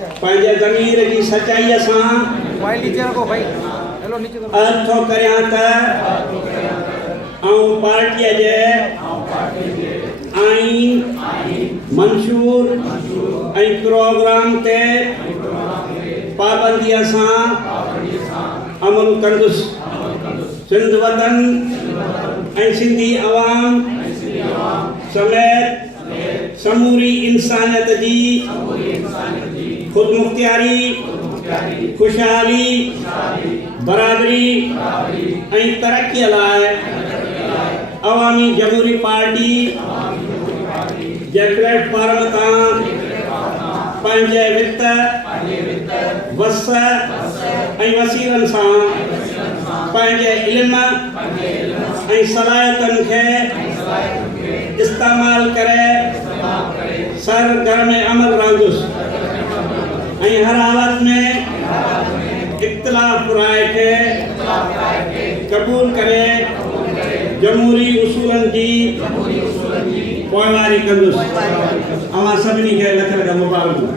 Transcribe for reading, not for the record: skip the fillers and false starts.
पंहिंजे ज़मीर जी सचाईअ सां अर्थ करियां त आऊं पार्टीअ जे आईन मंशूर ऐं प्रोग्राम ते पाबंदीअ सां अमल कंदुसि। सिंध वतन ऐं सिंधी अवाम समेत समूरी इंसानियत जी ख़ुदमुख्तियारी, खुशहाली, बरादरी ऐं तरक़ीअ लाइ अवामी जमहूरी पार्टी जे प्लेटफॉर्म तां पंहिंजे वित, वस ऐं वसीलनि सां पंहिंजे इल्म ऐं सलाहियतुनि खे इस्तेमाल करे सरगर्म अमल रहंदुसि ऐं हर हालत में इख़्तिलाफ़ राय खे क़बूल करे जमहूरी उसूलनि जी पोइवारी कंदुसि। अवां सभिनी खे लख लख मुबारकूं।